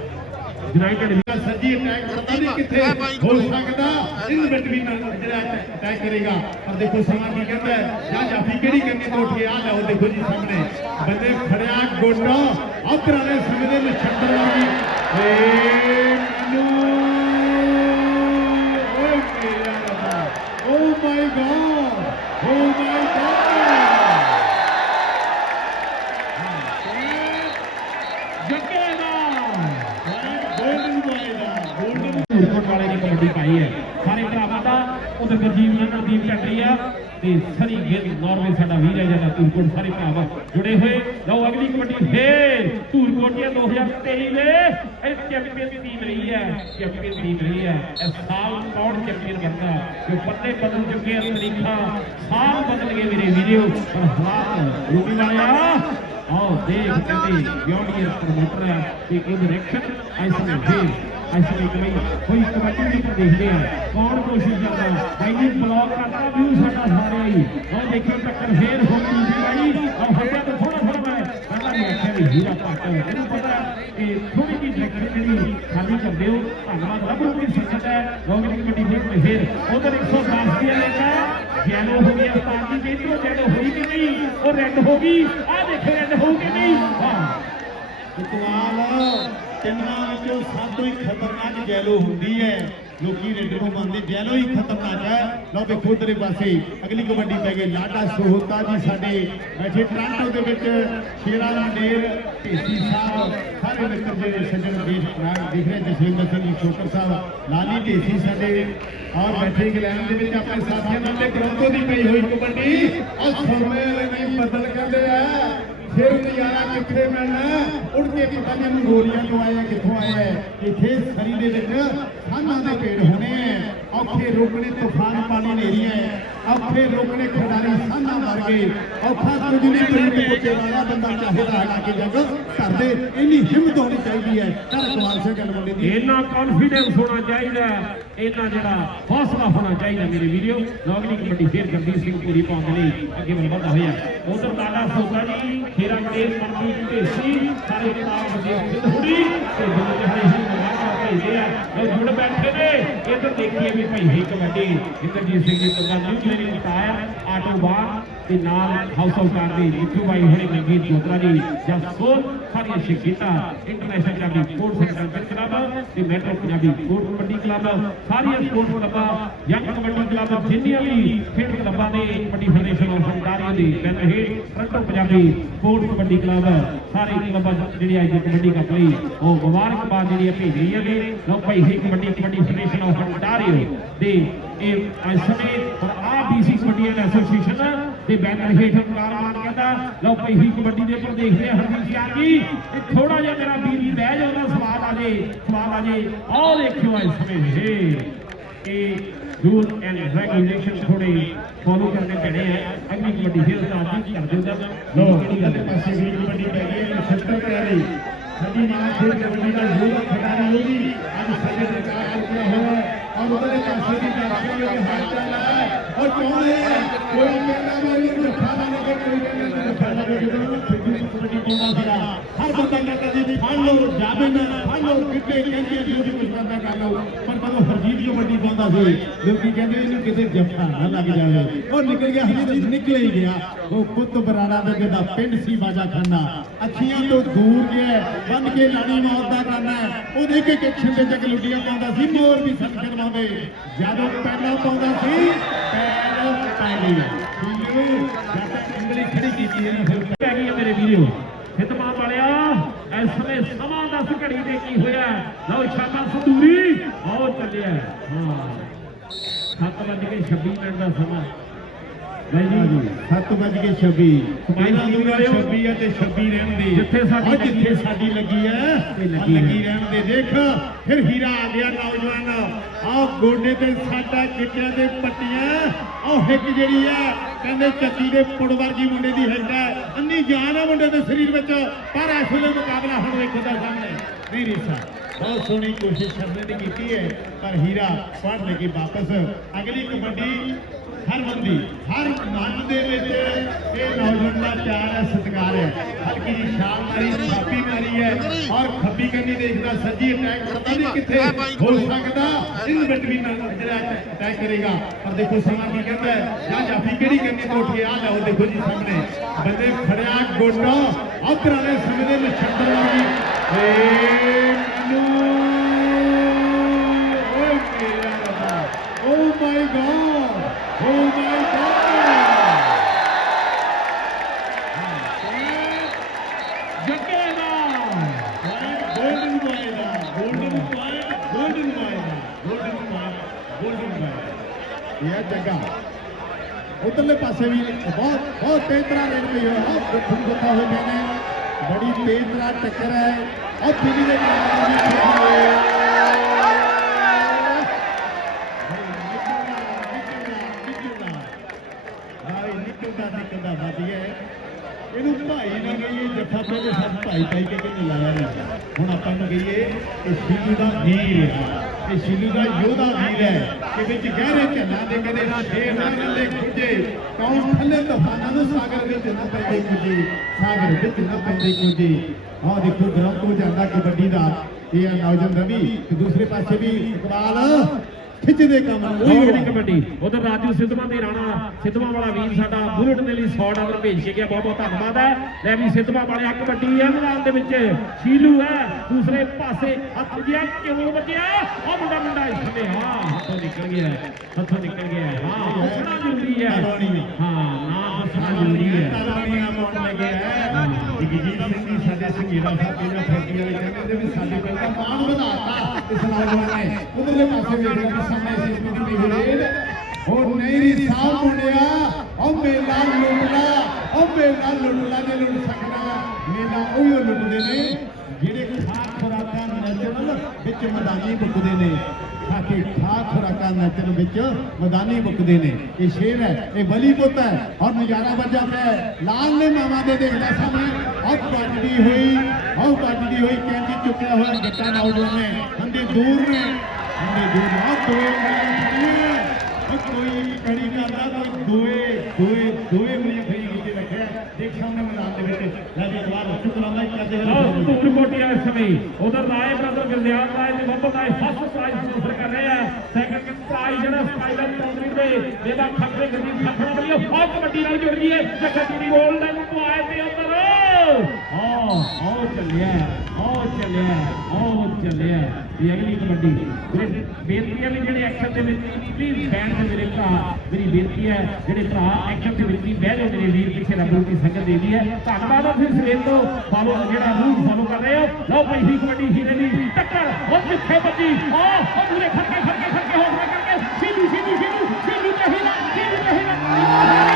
Speaker 2: ਯੂਨਾਈਟਿਡ
Speaker 1: ਸੱਜੀ ਅਟੈਕ ਪਤਾ ਨਹੀਂ ਕਿੱਥੇ? ਹੋ ਸਕਦਾ ਇਨ ਮਿੰਟ ਵੀ ਨਾਲ ਜਿਹੜਾ ਅਟੈਕ ਕਰੇਗਾ। ਪਰ ਦੇਖੋ ਸਮਾਂ ਕੀ ਕਹਿੰਦਾ ਹੈ। ਜਾਂ ਜਾਫੀ ਕਿਹੜੀ ਕੰਨੀ ਤੋਂ ਉੱਠ ਕੇ ਆ ਲਓ ਦੇਖੋ ਜੀ ਸਾਹਮਣੇ। ਬੰਦੇ ਖੜਿਆ ਗੋਡਾ। ਆਹ ਪੁਰਾਣੇ ਸਮੇਂ ਦੇ ਨਛੱਤਰ ਵਾਲੀ ਏ ਮੈਨੂੰ ਓ ਮੇਰਾ ਰੱਬਾ ਓ ਮਾਈ ਗॉड ਓ ਮਾਈ ਗॉड
Speaker 2: ਤੇ ਸਨੀ ਗਿੱਲ ਨਾਰਵੇ ਸਾਡਾ ਵੀਰ ਹੈ ਜਿਹੜਾ ਧੂਰਕੋਟ ਸਾਰੇ ਭਰਾਵਾ ਜੁੜੇ ਹੋਏ। ਲਓ ਅਗਲੀ ਕਬੱਡੀ ਫੇਰ ਧੂਰਕੋਟੀਆ 2023 ਦੇ ਇਹ ਚੈਂਪੀਅਨ ਟੀਮ ਰਹੀ ਹੈ, ਚੈਂਪੀਅਨ ਟੀਮ ਰਹੀ ਹੈ। ਇਸ ਸਾਲ ਕੌਣ ਚੈਂਪੀਅਨ ਬਣਦਾ ਜੋ ਪੱਤੇ ਬਦਲ ਚੁੱਕੇ ਹਨ ਤਰੀਖਾਂ, ਸਾਲ ਬਦਲ ਗਏ ਮੇਰੇ ਵੀਡੀਓ ਪਰ ਹਾਲਾਤ ਰੂਪੀ ਵਾਲਿਆ ਆਓ ਦੇਖ ਕਹਿੰਦੇ ਬਿਉਂਡੀਅਰ ਪ੍ਰਮੋਟਰ ਹੈ ਕਿ ਇਹ ਡਾਇਰੈਕਸ਼ਨ ਆਈ ਸਮੇਂ ਫੇਰ ਅਸੀਂ ਇੱਕ ਬਈ ਕੋਈ ਕਬੱਡੀ ਦੀ ਪਰ ਦੇਖਦੇ ਆ ਕੌਣ ਕੋਸ਼ਿਸ਼ ਕਰਦਾ ਬਾਈ ਜੀ ਬਲੌਕ ਕਰਦਾ ਵੀ ਸਾਡਾ ਸਾਰੇ ਹੀ ਉਹ ਦੇਖਿਓ ਟੱਕਰ ਫੇਰ ਹੋ ਗਈ ਜੀ ਬਾਈ ਉਹ ਹੱਥਾਂ ਤੋਂ ਥੋੜਾ ਥੋੜਾ ਮੈਂ ਪਹਿਲਾਂ ਵੀ ਆਖਿਆ ਵੀ ਹੀਰਾ ਪੱਟ ਇਹਨੂੰ ਪਤਾ ਕਿ ਥੋੜੀ ਜਿਹੀ ਟੱਕਰ ਜਿਹੜੀ ਖਾਲੀ ਕਰਦੇ ਹੋ ਧੰਨਵਾਦ ਰੱਬ ਨੂੰ ਕੀ ਸੰਗਤ ਹੈ ਲੋਕ ਦੀ ਕਬੱਡੀ ਫੇਰ ਫੇਰ ਉਧਰ 110 ਦੀ ਲੈਕਾ ਜੈਨੋ ਹੋ ਗਿਆ ਪਾਰਟੀ ਦੇ ਇਧਰੋਂ ਜੈਨੋ ਹੋਈ ਕਿ ਨਹੀਂ ਉਹ ਰੈੱਡ ਹੋ ਗਈ ਆਹ ਦੇਖੋ ਰੈੱਡ ਹੋ ਕਿ ਨਹੀਂ ਵਾਹ
Speaker 1: ਇਕਬਾਲ ਤਿੰਨਾਂ ਵਿੱਚੋਂ ਸਭ ਤੋਂ ਹੀ ਖਤਰਨਾਕ ਜੈਲੋ ਹੁੰਦੀ ਹੈ। ਲੋਕੀ ਰੇਡਰ ਨੂੰ ਮੰਨਦੇ ਜੈਲੋ ਹੀ ਖਤਰਨਾਕ ਹੈ। ਲਓ ਵੇਖੋ ਤੇਰੇ ਪਾਸੇ। ਅਗਲੀ ਕਬੱਡੀ ਪੈ ਗਈ। ਲਾਡਾ ਸੋਹਤਾ ਜੀ ਸਾਡੇ ਬੈਠੇ ਟ੍ਰਾਂਟੋ ਦੇ ਵਿੱਚ। ਸ਼ੇਰਾ ਮੰਡੇਰ ਢੇਸੀ ਸਾਹਿਬ, ਸਾਰੇ ਮਿੱਤਰ ਜਿਹੜੇ ਸੱਜਣ ਦੇਖ ਦੇਖ ਰਹੇ ਜਸਵਿੰਦਰ ਸਿੰਘ ਛੋਟਰ ਸਾਹਿਬ, ਲਾਲੀ ਢੇਸੀ ਸਾਡੇ। ਔਰ ਬੈਠੇ ਇੰਗਲੈਂਡ ਦੇ ਵਿੱਚ ਆਪਣੇ ਸਾਥੀਆਂ ਨਾਲ ਤੇ ਦੀ ਪਈ ਹੋਈ ਕਬੱਡੀ। ਔਰ ਸਰਮੇ ਨਹੀਂ ਬਦਲ ਕਹਿੰਦੇ ਆ। ਫਿਰ ਨਜ਼ਾਰਾ ਕਿੱਥੇ ਮਿਲਣਾ? ਉੜ ਕੇ ਪਤਾ ਨਹੀਂ ਮੰਗੋਲੀਆ ਤੋਂ ਆਇਆ, ਕਿੱਥੋਂ ਆਇਆ ਇੱਥੇ ਸਰੀ ਦੇ ਵਿੱਚ ਖਾਨਾਂ ਦੇ ਪੇੜ ਹੋਣੇ ਐ ਔਖੇ ਰੋਕਣੇ, ਤੂਫਾਨ, ਪਾਣੀ ਨੇਰੀਆਂ ਹੈ ਔਖੇ ਰੋਕਣੇ ਖਿਡਾਰੀ ਸਾਨਾਂ ਵਰਗੇ ਔਖਾ ਕੁਝ ਨਹੀਂ ਕਰੀ ਪੁੱਤੇ ਵਾਲਾ ਬੰਦਾ ਚਾਹੀਦਾ ਹੈ ਕਿ ਜੱਗ ਘਰ ਇੰਨੀ ਹਿੰਮਤ ਹੋਣੀ ਚਾਹੀਦੀ ਹੈ। ਤਾਂ ਕਮਾਲ ਸੇ ਦੀ
Speaker 2: ਇੰਨਾ ਕੌਨਫੀਡੈਂਸ ਹੋਣਾ ਚਾਹੀਦਾ ਇੰਨਾ ਜਿਹੜਾ ਹੌਸਲਾ ਹੋਣਾ ਚਾਹੀਦਾ ਮੇਰੇ ਵੀਡੀਓ ਲੋਗਨੀ ਕਮੇਟੀ ਫੇਰ ਗੰਦੀ ਸਿੰਘ ਪੂਰੀ ਪਾਉਣ ਲਈ ਅੱਗੇ ਵਧਦਾ ਹੋਇਆ। ਉਧਰ ਲਾਡਾ ਸੋਗਾ ਜੀ, ਖੇਰਾ ਕੇ ਮਨਪ੍ਰੀਤ ਢੇਸੀ ਸਾਰੇ ਕਿਤਾਬ ਦੇ ਹੁੜੀ ਤੇ ਦੁਨੀਆ ਹਰੀ ਸਿੰਘ ਮਗਾਵਾ ਭੇਜਦੇ ਆ। ਉਹ ਜੁੜ ਬੈਠੇ ਇਧਰ ਦੇਖੀਏ ਵੀ ਭਾਈ ਹੀ ਕਬੱਡੀ ਇੰਦਰਜੀਤ ਸਿੰਘ ਜੀ ਤੋਂ ਨਿਊ ਕਲੀਨਿਕ ਬਤਾਇਆ ਆਟੋ ਬਾਰ ਤੇ ਨਾਲ ਹਾਊਸ ਆਫ ਕਾਰ ਦੀ ਜਿੱਥੂ ਬਾਈ ਹੋਣੀ ਮਨਜੀਤ ਜੋਤਰਾ ਜੀ ਜਸ ਸੋਲ ਸਾਰੀਆਂ ਸ਼ਿਕੀਤਾ international Punjabi sports centre club ਤੇ metro Punjabi sports kabaddi club ਸਾਰੀਆਂ ਸਪੋਰਟਸ ਕਲੱਬਾਂ ਯੰਗ ਕਬੱਡੀ ਕਲੱਬ ਜਿੰਨੀਆਂ ਵੀ ਖੇਡ ਕਲੱਬਾਂ ਦੇ ਕਬੱਡੀ ਫੈਡਰੇਸ਼ਨ ਆਫ ਹੰਕਾਰੀਆਂ ਦੀ ਬੈਨਰ ਹੇਠ Toronto Punjabi sports kabaddi club ਸਾਰੇ ਕਲੱਬਾਂ ਜਿਹੜੀ ਅੱਜ ਕਬੱਡੀ ਕੱਪ ਲਈ, ਉਹ ਮੁਬਾਰਕਬਾਦ ਜਿਹੜੀ ਹੈ ਭੇਜ ਰਹੀ ਹੈ ਜੀ ਲੋ ਭਾਈ ਹੀ ਕਬੱਡੀ ਕਬੱਡੀ ਫੈਡਰੇਸ਼ਨ ਆਫ ਹੰਕਾਰੀਓ ਦੇ, ਇਹ ਅੱਜ ਸਮੇਂ ਪਰ ਆ BC ਕਬੱਡੀ ਐਸੋਸੀਏਸ਼ਨ ਦੇ ਬੈਨਰ ਹੇਠ ਕਾਰਵਾਨ ਕਹਿੰਦਾ, ਲਓ ਭਾਈ ਹੀ ਕਬੱਡੀ ਦੇ ਉੱਪਰ ਦੇਖਦੇ ਹਾਂ ਹਰਦੀਪ ਸਿਆਰ ਜੀ ਇਹ ਥੋੜਾ ਜਿਹਾ ਮੇਰਾ ਵੀਰ ਬਹਿ ਜਾਓ ਨਾ ਸਵਾਲ ਆ ਜੇ ਸਵਾਲ ਆ ਜੇ। ਆਹ ਦੇਖਿਓ ਇਸ ਸਮੇਂ ਇਹ ਇਹ ਰੂਲ ਐਂਡ ਰੈਗੂਲੇਸ਼ਨ ਥੋੜੇ ਫੋਲੋ ਕਰਨੇ ਪੈਣੇ ਆ। ਅਗਲੀ ਕਬੱਡੀ ਫਿਰ ਉਸਤਾਦ ਜੀ ਕਰ ਦਿੰਦਾ।
Speaker 1: ਲੋ ਕਿਹੜੇ ਪਾਸੇ ਵੀ ਕਬੱਡੀ ਪੈ ਗਈ ਹੈ ਸੱਤਰ ਪਿਆਰੀ ਸਾਡੀ ਮਾਂ ਖੇਡ ਕਬੱਡੀ ਦਾ ਜ਼ੋਰ ਖਿਡਾਰੀ ਹੋਗੀ ਅੱਜ ਸਾਡੇ ਸਰਕਾਰ ਰੁਕਿਆ ਹੋਇਆ ਹੈ ਔਰ ਉਹਦੇ ਪਾਸੇ ਦੀ ਜਾਤੀ ਹੋ ਕੇ ਹਾਲ ਚੱਲ ਰਹਾ ਹੈ ਔਰ ਚਾਹੁੰਦੇ ਆ, ਕੋਈ ਕਹਿੰਦਾ ਮੇਰੀ ਨੂੰ ਖਾਣਾ ਲੱਗੇ ਕੋਈ ਕਹਿੰਦਾ ਮੈਨੂੰ ਖਾਣਾ ਲੱਗੇ ਜਦੋਂ ਸਿੱਧੀ ਕਬੱਡੀ ਪਾਉਂਦਾ ਸੀਗਾ ਹਰ ਬੰਦਾ ਕਹਿੰਦਾ ਸੀ ਵੀ ਫੜ ਲਓ ਜਾਵੇ ਨਾ ਫੜ ਲਓ ਕਿੱਥੇ ਕਹਿੰਦੀ ਜੋ ਵੀ ਕੁਝ ਕਰਦਾ ਕਰ ਲਓ। ਪਰ ਜਦੋਂ ਹਰਜੀਤ ਕਬੱਡੀ ਪਾਉਂਦਾ ਸੀ, ਲੋਕੀ ਕਹਿੰਦੇ ਇਹਨੂੰ ਕਿਤੇ ਜੱਫਾ ਨਾ ਲੱਗ ਜਾਵੇ। ਉਹ ਨਿਕਲ ਗਿਆ, ਹਰਜੀਤ ਨਿਕਲ ਹੀ ਗਿਆ। ਉਹ ਪੁੱਤ ਬਰਾੜਾ ਦੇ ਜਿਹਦਾ ਪਿੰਡ ਸੀ ਬਾਜਾ ਖਾਨਾ। ਅੱਖੀਆਂ ਤੋਂ ਦੂਰ ਗਿਆ ਬੰਨ ਕੇ ਲਾਣੀ ਮੌਤ ਦਾ ਕਰਨਾ ਹੈ। ਇੱਕ ਇੱਕ ਐਕਸ਼ਨ ਦੇ ਲੁੱਡੀਆਂ ਪਾਉਂਦਾ ਸੀ, ਮੋਰ ਵੀ ਸੱਚ ਕਰਵਾਉਂਦੇ ਜਦੋਂ ਪਹਿਲਾਂ ਪਾਉਂਦਾ ਸੀ ਪੈਰ ਪੈ ਗਈ ਠੀਕ ਹੈ ਜਦ ਖੜੀ ਕੀਤੀ ਹੈ ਨਾ ਫਿਰ
Speaker 2: ਪੈ ਗਈ ਹੈ ਮੇਰੇ ਵੀਰੋ ਖਿਦਮਾ ਵਾਲਿਆ ਇਸ ਸਮੇਂ ਸਮਾਂ ਦੱਸ ਘੜੀ ਦੇ ਕੀ ਹੋਇਆ ਲਓ ਸ਼ਾਮਾ ਸੰਦੂਰੀ ਬਹੁਤ ਚੱਲਿਆ ਹਾਂ 7:26 ਮਿੰਟ ਦਾ ਸਮਾਂ
Speaker 1: ਨਹੀਂ ਜੀ 7 ਵਜ ਕੇ 26 ਪਹਿਲਾਂ
Speaker 2: ਟੀਮ
Speaker 1: ਦੂਰਾ
Speaker 2: ਵਾਲਿਓ।
Speaker 1: 26 ਹੈ ਤੇ 26 ਰਹਿਣ ਦੇ।
Speaker 2: ਜਿੱਥੇ ਸਾਡੀ
Speaker 1: ਜਿੱਥੇ
Speaker 2: ਲੱਗੀ
Speaker 1: ਸਾਡੀ ਲੱਗੀ ਹੈ ਆਹ
Speaker 2: ਲੱਗੀ।
Speaker 1: ਰਹਿਣ ਦੇ। ਦੇਖ ਫਿਰ ਹੀਰਾ ਆ ਗਿਆ ਨੌਜਵਾਨ। ਆਹ ਗੋਡੇ ਤੇ ਸਾਡਾ ਗਿੱਟਿਆਂ ਦੇ ਪੱਟੀਆਂ। ਉਹ ਹਿੱਕ ਜਿਹੜੀ ਹੈ ਕਹਿੰਦੇ ਚੱਕੀ ਦੇ ਪੁੜ ਵਰਗੀ ਮੁੰਡੇ ਦੀ ਹਿੱਕ ਹੈ ਅੰਨੀ ਜਾਨ ਆ ਮੁੰਡੇ ਦੇ ਸਰੀਰ ਵਿੱਚ ਪਰ ਇਸ ਵੇਲੇ ਮੁਕਾਬਲਾ ਹੁਣ ਵੇਖੋ ਦਾ ਸਾਹਮਣੇ। ਨਹੀਂ ਰੀਸਾ ਬਹੁਤ ਸੋਹਣੀ ਕੋਸ਼ਿਸ਼ ਸਰਨੇ ਦੀ ਕੀਤੀ ਹੈ ਪਰ ਹੀਰਾ ਪੜ ਲਗੀ ਵਾਪਸ। ਅਗਲੀ ਕਬੱਡੀ ਹਰ ਬੰਦੀ ਹਰ ਮਨ ਦੇ ਵਿੱਚ ਇਹ ਨੌਜਵਾਨ ਦਾ ਪਿਆਰ ਹੈ ਸਤਿਕਾਰ ਹੈ। ਹਲਕੀ ਜੀ ਛਾਲ ਮਾਰੀ ਥਾਪੀ ਮਾਰੀ ਹੈ ਔਰ ਖੱਬੀ ਕੰਨੀ ਦੇਖਦਾ ਸੱਜੀ ਅਟੈਕ ਕਰਦਾ ਨਹੀਂ ਕਿੱਥੇ? ਹੋ ਸਕਦਾ ਇਨ ਬਿਟਵੀਨ ਜਿਹੜਾ ਅਟੈਕ ਕਰੇਗਾ। ਪਰ ਦੇਖੋ ਸਮਾਂ ਕੀ ਕਹਿੰਦਾ ਹੈ? ਜਾਂ ਜਾਫੀ ਕਿਹੜੀ ਕੰਨੀ ਤੋਂ ਉੱਠ ਕੇ ਆ ਜਾਓ ਦੇਖੋ ਜੀ ਸਾਹਮਣੇ। ਬੰਦੇ ਫੜਿਆ ਗੋਡਾ ਉਧਰ ਵਾਲੇ ਸਮੇਂ ਦੇ ਨਛੱਤਰ ਵਾਲੀ ਏ ਮਨੂ ਓ ਮੇਰਾ ਰੱਬਾ। ਇਹ ਜੱਗਾ ਉਧਰਲੇ ਪਾਸੇ ਵੀ ਬਹੁਤ ਬਹੁਤ ਤੇਜ਼ ਤਰ੍ਹਾਂ ਰੇਡ ਪਈ ਹੋਇਆ ਹੈ ਗੁੱਠੂ ਗੁੱਠਾ ਹੋ ਗਏ ਨੇ ਬੜੀ ਤੇਜ਼ ਤਰ੍ਹਾਂ ਟੱਕਰ ਹੈ ਔਰ ਦਿੱਲੀ ਦੇ ਨਾਲ ਵੀ ਖੇਡ ਹੋਏ ਭਾਈ ਭਾਈ ਕੇ ਕੇ ਲਾਇਆ ਨਹੀਂ। ਹੁਣ ਆਪਾਂ ਨੂੰ ਕਹੀਏ ਕਿ ਸ਼ੀਲੂ ਦਾ ਵੀਰ ਇਹ ਸ਼ੀਲੂ ਦਾ ਯੋਧਾ ਵੀਰ ਹੈ ਕਿ ਵਿੱਚ ਗਹਿਰੇ ਝੰਨਾ ਦੇ ਕਦੇ ਸ਼ੇਰ ਨਾ ਗੱਲੇ ਖੁੱਜੇ ਕੌਣ ਥੱਲੇ ਤੂਫਾਨਾਂ ਨੂੰ ਸਾਗਰ ਵਿੱਚ ਨਾ ਪੈਂਦੇ ਕੁਝੇ ਸਾਗਰ ਵਿੱਚ ਨਾ ਪੈਂਦੇ ਕੁਝੇ ਆਹ ਦੇਖੋ ਗਰਾਊਂਡ ਤੋਂ ਜਾਂਦਾ ਕਬੱਡੀ ਦਾ। ਇਹ ਹੈ ਨੌਜਵਾਨ ਰਵੀ ਤੇ ਦੂਸਰੇ ਪਾਸੇ ਵੀ ਇਕਬਾਲ। ਖਿੱਚਦੇ ਕੰਮ
Speaker 2: ਉਹੀ ਜਿਹੜੀ ਕਬੱਡੀ ਉਧਰ ਰਾਜੂ ਸਿੱਧਵਾਂ ਦੇ ਰਾਣਾ ਸਿੱਧਵਾਂ ਵਾਲਾ ਵੀਰ ਸਾਡਾ ਬੁਲਟ ਦੇ ਲਈ 100 ਡਾਲਰ ਭੇਜ ਕੇ ਗਿਆ। ਬਹੁਤ ਬਹੁਤ ਧੰਨਵਾਦ ਹੈ। ਲੈ ਵੀ ਸਿੱਧਵਾਂ ਵਾਲਿਆ ਕਬੱਡੀ ਹੈ ਮੈਦਾਨ ਦੇ ਵਿੱਚ। ਸ਼ੀਲੂ ਹੈ ਦੂਸਰੇ ਪਾਸੇ ਹੱਥ ਗਿਆ ਕਿਉਂ ਵੱਜਿਆ? ਉਹ ਮੁੰਡਾ ਮੁੰਡਾ ਇਸਨੇ ਹਾਂ ਹੱਥੋਂ ਨਿਕਲ ਗਿਆ ਹੱਥੋਂ ਨਿਕਲ ਗਿਆ ਹਾਂ। ਹੱਸਣਾ ਜ਼ਰੂਰੀ ਹੈ। ਹਾਂ ਨਾ ਹੱਸਣਾ ਜ਼ਰੂਰੀ ਹੈ।
Speaker 1: ਤਾਰਾਨੀਆਂ ਪਾਉਣ ਲੱਗੇ ਹੈ ਜਗਜੀਤ ਸਿੰਘ ਜੀ, ਸਾਡੇ ਸੰਗੀਰਾ ਸਾਹਿਬ ਇਹਨਾਂ ਫੈਕਟਰੀ ਵਾਲੇ ਕਹਿੰਦੇ ਵੀ ਸਾਡੇ ਕੋਲ ਤਾਂ ਮਾਣ ਵਧਾਤਾ। ਇਸ ਨੇ ਉਧਰਲੇ ਪਾਸੇ ਵੇਖ ਕੇ ਸਾਹਮਣੇ ਸੀ ਦੀ ਗ੍ਰੇਡ ਉਹ ਨਹੀਂ ਸਾਹ ਮੁੰਡਿਆ। ਉਹ ਮੇਲਾ ਲੁੱਟਦਾ। ਉਹ ਮੇਲਾ ਲੁੱਟਦਾ ਜੇ ਲੁੱਟ ਸਕਦਾ। ਮੇਲਾ ਉਹ ਲੁੱਟਦੇ ਨੇ ਜਿਹੜੇ ਖਾਕ ਖੁਰਾਕਾਂ ਨਜ਼ਰ ਵਿੱਚ ਮੈਦਾਨੀ ਬੁੱਕਦੇ ਨੇ। ਖਾ ਕੇ ਖੁਰਾਕਾਂ ਨਜ਼ਰ ਵਿੱਚ ਮੈਦਾਨੀ ਮੁੱਕਦੇ ਨੇ। ਇਹ ਸ਼ੇਰ ਹੈ, ਇਹ ਬਲੀ ਪੁੱਤ ਹੈ। ਔਰ ਨਜ਼ਾਰਾ ਵੱਜਾ ਪਿਆ ਲਾਲ ਨੇ ਮਾਵਾ ਦੇ ਦੇਖਦਾ ਸਾਹਮਣੇ। ਔਰ ਵੱਜਦੀ ਹੋਈ ਔਰ ਵੱਜਦੀ ਹੋਈ ਕੈਂਚੀ ਚੁੱਕਿਆ ਹੋਇਆ ਗੱਟਾ ਨੌਜਵਾਨ ਨੇ ਹੰਦੇ ਦੂਰ ਨੇ ਹੰਦੇ ਦੂਰ ਬਹੁਤ ਦੋਏ ਉਂਗਲੀਆਂ ਉਹ ਕੋਈ ਕੜੀ ਕਰਦਾ ਕੋਈ ਦੋਏ ਦੋਏ ਦੋਏ ਉਂਗਲੀਆਂ ਫਰੀ ਕੀਤੀ ਰੱਖਿਆ ਦੇਖ ਸਾਹਮਣੇ ਮੈਦਾਨ ਦੇ ਵਿੱਚ ਰਾਜੇ ਦਵਾਰ ਚੁਕਲਾਉਂਦਾ ਹੀ ਕਰਦੇ
Speaker 2: ਲਓ
Speaker 1: ਹੋਏ
Speaker 2: ਧੂੜ ਕੋਟੀਆ ਇਸ ਸਮੇਂ ਉਧਰ ਰਾਏ ਬ੍ਰਦਰ ਗੁਰਦਿਆਲ ਰਾਏ ਤੇ ਮੁਹੰਮਦ ਰਾਏ ਫਸਟ ਪ੍ਰਾਈਜ਼ ਹਾਸਲ ਕਰ ਰਹੇ ਆ ਸੈਕੰਡ ਪ੍ਰਾਈਜ਼ ਜਿਹੜਾ ਸਪਾਈਡਰ ਚੌਧਰੀ ਦੇ ਜਿਹਦਾ ਖੱਤੇ ਗੱਡੀ ਖੱਖਣਾ ਬਲੀ ਬਹੁਤ ਕਬੱਡੀ ਨਾਲ ਜੁੜ ਗਈ ਹੈ ਤੇ ਗੱਡੀ ਗੋਲਡਨ ਤੋਂ ਆਏ ਤੇ ਅੰਦਰ ਹਾਂ ਆਹ ਚੱਲਿਆ ਆਹ ਚੱਲਿਆ ਆਹ ਚੱਲਿਆ ਇਹ ਅਗਲੀ ਕਬੱਡੀ ਮੇਰੇ ਬੇਨਤੀ ਹੈ ਵੀ ਜਿਹੜੇ ਐਕਸ਼ਨ ਦੇ ਵਿੱਚ ਪਲੀਜ਼ ਬੈਠ ਕੇ ਮੇਰੇ ਭਰਾ ਮੇਰੀ ਬੇਨਤੀ ਹੈ ਜਿਹੜੇ ਭਰਾ ਐਕਸ਼ਨ ਦੇ ਵਿੱਚ ਵੀ ਬਹਿ ਜਾਓ ਮੇਰੇ ਵੀਰ ਪਿੱਛੇ ਰੱਬ ਦੀ ਸੰਗਤ ਦੇਦੀ ਹੈ ਧੰਨਵਾਦ ਆ ਫਿਰ ਸਵੇਰ ਤੋਂ ਫਾਲੋ ਜਿਹੜਾ ਰੂਲ ਫਾਲੋ ਕਰ ਰਹੇ ਹੋ ਲਓ ਭਾਈ ਹੀ ਕਬੱਡੀ ਹੀਰੇ ਦੀ ਟੱਕਰ ਉਹ ਕਿੱਥੇ ਬੱਜੀ ਆ ਉਹ ਪੂਰੇ ਖੜਕੇ ਖੜਕੇ ਖੜਕੇ ਹੌਸਲਾ ਕਰਕੇ ਸੀਧੂ ਸੀਧੂ ਸੀਧੂ ਸੀਧੂ ਤੇ ਹੀਰਾ ਸੀਧੂ ਤੇ ਹੀਰਾ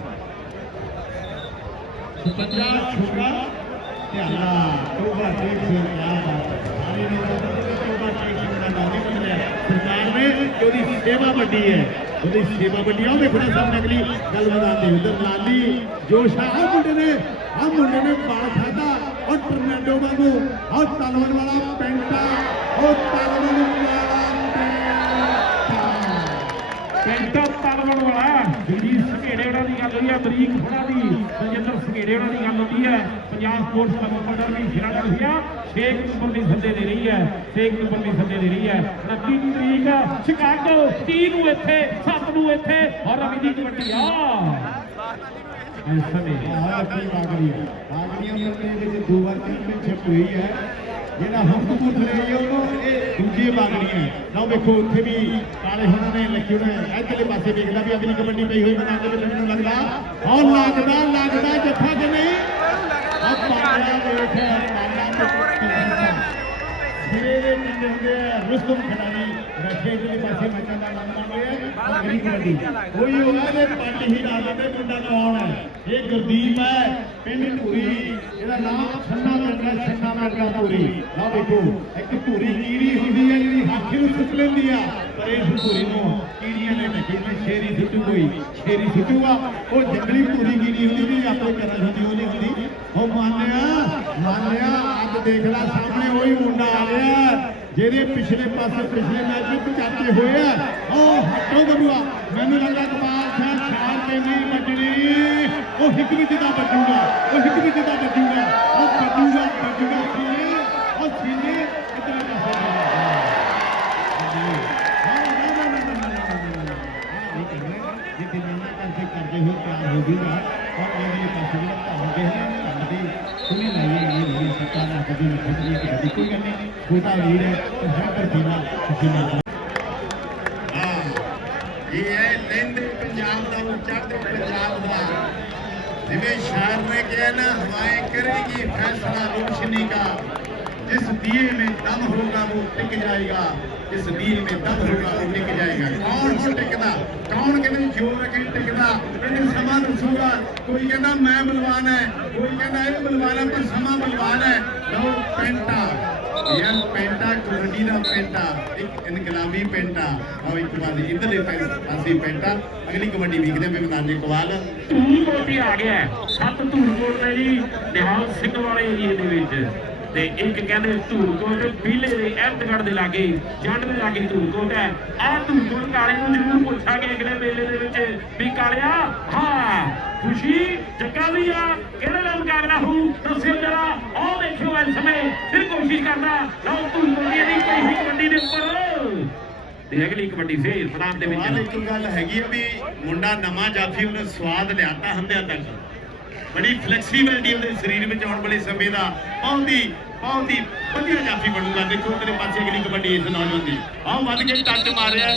Speaker 1: ਮੇਰੀ ਚੁੱਪ ਸਪੰਜਾ ਛੋਕਾ ਧਿਆਨਾ ਟੋਬਾ ਟੇਕ ਸਿੰਘ ਆ ਸਾਰੇ ਨੇ ਟੋਬਾ ਟੇਕ ਸਿੰਘ ਦਾ ਨਾਮ ਹੀ ਬਦਲਿਆ ਸਰਕਾਰ ਨੇ ਉਹਦੀ ਸੇਵਾ ਵੱਡੀ ਹੈ ਉਹਦੀ ਸੇਵਾ ਵੱਡੀ ਆ ਉਹ ਵੇਖਣਾ ਸਾਹਮਣੇ ਅਗਲੀ ਗੱਲ ਮੈਦਾਨ ਦੇ ਉਧਰ ਲਾਲੀ ਜੋਸ਼ ਆ ਆਹ ਮੁੰਡੇ ਨੇ ਆ ਮੁੰਡੇ ਨੇ ਬਾਲ ਖਾਦਾ
Speaker 2: ਗੱਲ ਹੋਈ ਹੈ ਅਮਰੀਕ ਫੜਾ ਦੀ ਰਜਿੰਦਰ ਸੰਘੇੜੇ ਉਹਨਾਂ ਦੀ ਗੱਲ ਹੁੰਦੀ ਹੈ, ਪੰਜਾਬ ਸਪੋਰਟਸ ਕਲੱਬ ਮੰਡਲ ਦੀ ਸ਼ਿਰਾ ਹੋਇਆ 6 ਨੰਬਰ ਦੀ ਸੱਦੇ ਦੇ ਰਹੀ ਹੈ 6 ਨੰਬਰ ਦੀ ਸੱਦੇ ਦੇ ਰਹੀ ਹੈ। 29 ਤਰੀਕ ਸ਼ਿਕਾਗੋ 30 ਨੂੰ ਇੱਥੇ 7 ਨੂੰ ਇੱਥੇ ਔਰ ਰਵੀ ਦੀ ਕਬੱਡੀ ਆ। ਇਸ ਸਮੇਂ
Speaker 1: ਆਹ ਕੀ ਬਾਗੜੀਆਂ ਬਾਗੜੀਆਂ ਮੁੰਡੇ ਵਿੱਚ ਦੋ ਵਾਰ ਚੈਂਪੀਅਨਸ਼ਿਪ ਹੋਈ ਹੈ। ਜਿਹੜਾ ਹੁਣ ਕਪੂਰਥਲੇ ਆਈ ਉਹਨੂੰ ਇਹ ਦੂਜੀ ਬਾਗੜੀਆਂ ਲਓ ਵੇਖੋ, ਉੱਥੇ ਵੀ ਕਾਲੇ ਹੁਣਾਂ ਨੇ ਲੱਖੀ ਹੁਣਾਂ ਨੇ ਇੱਧਰਲੇ ਪਾਸੇ ਵੇਖਦਾ ਵੀ ਅਗਲੀ ਕਬੱਡੀ ਪਈ ਹੋਈ ਮੈਦਾਨ ਦੇ ਵਿੱਚ, ਮੈਨੂੰ ਲੱਗਦਾ ਔਰ ਲੱਗਦਾ ਲੱਗਦਾ ਜੱਫਾ ਕਿ ਨਹੀਂ ਆ ਪਾਗੜਾ ਵੇਖ ਪਾਗੜਾ ਸਿਰੇ ਦੇ ਪਿੰਡ ਹੁੰਦੇ ਆ ਰੁਸਤਮ ਖਿਡਾਰੀ। ਰੱਖੇ ਦੇ ਪਾਸੇ ਮੈਚਾਂ ਦਾ ਨਾਮ ਅਗਲੀ ਕਬੱਡੀ ਕੋਈ ਹੋਣਾ ਤੇ ਪੰਜ ਹੀ ਲਾ ਦਿੰਦੇ ਮੁੰਡਾ ਕੌਣ ਹੈ। ਇਹ ਗੁਰਦੀਪ ਹੈ ਪਿੰਡ ਧੂਰੀ। ਇਹਦਾ ਨਾਮ ਛੰਨਾ ਹੈ ਛੰਨਾ ਪਿੰਡ ਧੂਰੀ। ਲਓ ਵੇਖੋ ਇੱਕ ਧੂਰੀ ਕੀੜੀ ਹੁੰਦੀ ਹੈ ਜਿਹੜੀ ਹਾਥੀ ਨੂੰ ਸੁੱਟ ਲੈਂਦੀ ਆ। ਪਰ ਇਸ ਧੂਰੀ ਨੂੰ ਕੀੜੀਆਂ ਨੇ ਨਹੀਂ ਕੀਤੀ ਸ਼ੇਰੀ ਸੁੱਟੂ ਕੋਈ ਸ਼ੇਰੀ ਸੁੱਟੂਗਾ ਉਹ ਜੰਗਲੀ ਧੂਰੀ ਕੀੜੀ ਹੁੰਦੀ ਜਿਹੜੀ ਆਪਣੇ ਘਰਾਂ ਹੁੰਦੀ ਉਹ ਨਹੀਂ ਹੁੰਦੀ। ਉਹ ਮੰਨਿਆ ਮੰਨਿਆ ਅੱਜ ਦੇਖ ਲੈ ਸਾਹਮਣੇ ਉਹੀ ਮੁੰਡਾ ਆ ਰਿਹਾ ਜਿਹਦੇ ਪਿਛਲੇ ਪਾਸੇ ਪਿਛਲੇ ਮੈਚ ਵਿੱਚ ਚਾਚੇ ਹੋਏ ਆ ਉਹ ਹਟੋ ਬਬੂਆ ਮੈਨੂੰ ਲੱਗਦਾ ਕਮਾਲ ਸਾਹਿਬ ਛਾਲ ਤੇ ਨਹੀਂ ਵੱਜਣੀ ਉਹ ਹਿੱਕ ਵਿੱਚ ਦਾ ਵੱਜੂਗਾ ਉਹ ਹਿੱਕ ਵਿੱਚ ਦਾ ਵੱਜੂਗਾ ਉਹ ਵੱਜੂਗਾ ਵੱਜੂਗਾ ਸੀਨੇ ਉਹ ਸੀਨੇ ਇਤਨੇ ਪਾਸੇ ਕਰਦੇ ਹੋਏ ਪਿਆਰ ਹੋ ਗਈਗਾ
Speaker 4: ਔਰ ਇਹਦੇ ਪਾਸੇ ਜਿਹੜਾ ਧੰਨ ਦੇ ਹੈ ਧੰਨ ਦੀ ਖੁੱਲੀ ਲਾਈ ਹੈ ਇਹ ਨਹੀਂ ਸੱਤਾ ਨਾ ਕਦੀ ਖੁੱਲੀ ਹੈ ਕਦੀ ਕੋਈ ਗੱਲ ਨਹੀਂ ਛੋਟਾ ਵੀਰ ਹੈ ਹੈਦਰ ਦੀਨਾ ਜਿੰਨਾ
Speaker 1: ਹਾਂ ਇਹ ਹੈ ਲੈਂਦੇ ਪੰਜਾਬ ਦਾ ਚੜ੍ਹਦੇ ਪੰਜਾਬ ਦਾ ਜਿਵੇਂ ਸ਼ਾਇਰ ਨੇ ਕਿਹਾ ਨਾ ਹਵਾਏ ਕਰੇਗੀ ਫੈਸਲਾ ਰੋਸ਼ਨੀ ਦਾ जिस दिए में दम होगा वो टिक जाएगा जिस दिए में दम होगा वो टिक जाएगा कौन हो टिकदा कौन कहने जो रखे टिकदा कहने समा दसूगा कोई कहना मैं बलवान है कोई कहना ये बलवान है पर समा बलवान है लो पेंटा ਯਾਰ ਪੈਂਟਾ ਕਬੱਡੀ ਦਾ ਪੈਂਟਾ ਇੱਕ ਇਨਕਲਾਬੀ ਪੈਂਟਾ ਆਓ ਇੱਕ ਵਾਰ ਇਧਰਲੇ ਪਾਸੇ ਪੈਂਟਾ ਅਗਲੀ ਕਬੱਡੀ ਵੇਖਦੇ ਪਏ ਮੈਦਾਨ ਕਵਾਲ।
Speaker 2: ਧੂਲਕੋਟ ਹੀ ਆ ਗਿਆ ਸੱਤ ਧੂਲਕੋਟ ਨੇ ਜੀ, ਨਿਹਾਲ ਸਿੰਘ ਵਾਲੇ ਏਰੀਏ ਦੇ ਵਿੱਚ। ਤੇ ਇੱਕ ਕਹਿੰਦੇ ਧੂਲਕੋਟ ਪੀਲੇ ਦੇ ਅਹਿਮਦਗੜ੍ਹ ਦੇ ਲਾਗੇ, ਜੰਡ ਦੇ ਲਾਗੇ ਧੂਲਕੋਟ ਹੈ। ਆਹ ਧੂਲਕੋਟ ਕਾਲੇ ਨੂੰ ਜ਼ਰੂਰ ਪੁੱਛਾਂਗੇ ਅਗਲੇ ਮੇਲੇ ਦੇ ਵਿੱਚ ਵੀ ਕਾਲਿਆ, ਹਾਂ, ਖੁਸ਼ੀ ਜੱਗਾ ਵੀ ਆ, ਕਿਹੜੇ ਨਾਲ ਮੁਕਾਬਲਾ ਹੋਊ ਦੱਸਿਓ ਜਰਾ, ਆਹ ਦੇਖਿਓ ਇਸ ਸਮੇਂ, ਫਿਰ ਕੋਸ਼ਿਸ਼ ਕਰਦਾ, ਲਓ ਧੂਲਕੋਟ ਦੀ ਇਹਦੀ ਕੋਈ ਕਬੱਡੀ ਦੇ ਉੱਪਰ। ਤੇ ਅਗਲੀ ਕਬੱਡੀ ਫੇਰ ਮੈਦਾਨ ਦੇ ਵਿੱਚ।
Speaker 1: ਇੱਕ ਗੱਲ ਹੈਗੀ ਆ ਵੀ ਮੁੰਡਾ ਨਵਾਂ ਜਾਫੀ ਉਹਨੇ ਸਵਾਦ ਲਿਆਤਾ ਹੰਦਿਆਂ ਤੱਕ। ਬੜੀ ਫਲੈਕਸੀਬਿਲਿਟੀ ਉਹਦੇ ਸਰੀਰ ਵਿੱਚ ਆਉਣ ਵਾਲੇ ਸਮੇਂ ਦਾ। ਬਹੁਤ ਹੀ ਬਹੁਤ ਹੀ ਵਧੀਆ ਜਾਫੀ ਬਣੂਗਾ। ਦੇਖੋ ਤੇਰੇ ਪਾਸੇ ਅਗਲੀ ਕਬੱਡੀ ਇਸ ਨੌਜਵਾਨ ਦੀ। ਆਹ ਵੱਧ ਕੇ ਟੱਚ ਮਾਰਿਆ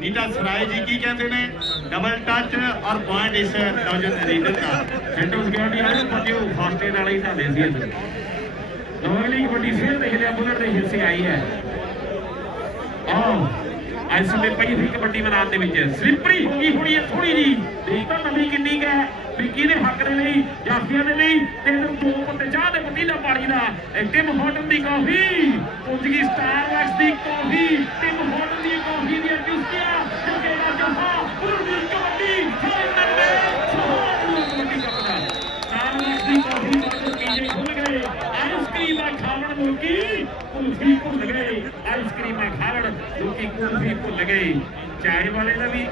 Speaker 1: ਨੀਤਾ ਸਰਾਏ ਜੀ ਕੀ ਕਹਿੰਦੇ ਨੇ? ਡਬਲ ਟੱਚ ਔਰ ਪੁਆਇੰਟ ਇਸ ਨੌਜਵਾਨ ਰੀਡਰ ਦਾ।
Speaker 2: ਸੈਂਟਰ ਸਿਕਿਉਰਿਟੀ ਵਾਲੇ ਨੂੰ ਪਤਿਓ ਫਾਸਟੇ ਨਾਲ ਹੀ ਢਾਲੇ ਸੀ ਇੱਥੇ ਅਗਲੀ ਕਬੱਡੀ ਫੇਰ ਦੇਖਦੇ ਆ ਬੁਲਟ ਦੇ ਹਿੱਸੇ ਆਈ ਹੈ। ਆਹ। ਇਸ ਸਮੇਂ ਪਈ ਹੋਈ ਕਬੱਡੀ ਮੈਦਾਨ ਦੇ ਵਿੱਚ। ਸਲਿੱਪਰੀ ਹੋ ਗਈ ਹੋਣੀ ਹੈ? ਥੋੜੀ ਜੀ ਦੇਖ ਤਾਂ ਨਵੀਂ ਕਿੰਨੀ ਹੈ। ਵੀ ਕਿਹਦੇ ਹੱਕ ਦੇ ਲਈ, ਜਾਫੀਆਂ ਦੇ ਲਈ, ਤੇ ਇਹਨੂੰ ਦੋ ਪੱਤੇ ਚਾਹ ਦੇ ਪਤੀਲਾ ਪਾਣੀ ਦਾ। ਟਿਮ ਹੋਟਲ ਦੀ ਕਾਫੀ। ਪੁੱਜ ਗਈ ਸਟਾਰਬਕਸ ਦੀ ਕਾਫੀ। ਟਿਮ ਹੋਟਲ ਦੀ ਕਾਫੀ ਦੀਆਂ ਚੁਸਕੀਆਂ ਜੱਗੇ ਜਫਾ ਪੂਰੀ ਕਬੱਡੀ ਸਾਰੇ ਨੰਬੇ ਸਾਰੇ ਕਬੱਡੀ ਕੱਪਦਾ ਸਟਾਰਬਕਸ ਦੀ ਕਾਫੀ ਬਾਅਦ ਪੀਜੇ ਖੁੱਲ ਗਏ ਆਈਸਕ੍ਰੀਮਾਂ ਖਾਵਣ ਲੋਕੀ ਕੁਲਫੀ ਭੁੱਲ ਗਏ ਆਈਸਕ੍ਰੀਮਾਂ ਖਾਵਣ ਲੋਕੀ ਕੁਲਫੀ ਭੁੱਲ ਗਏ ਚਾਏ ਵਾਲੇ ਦਾ ਵੀ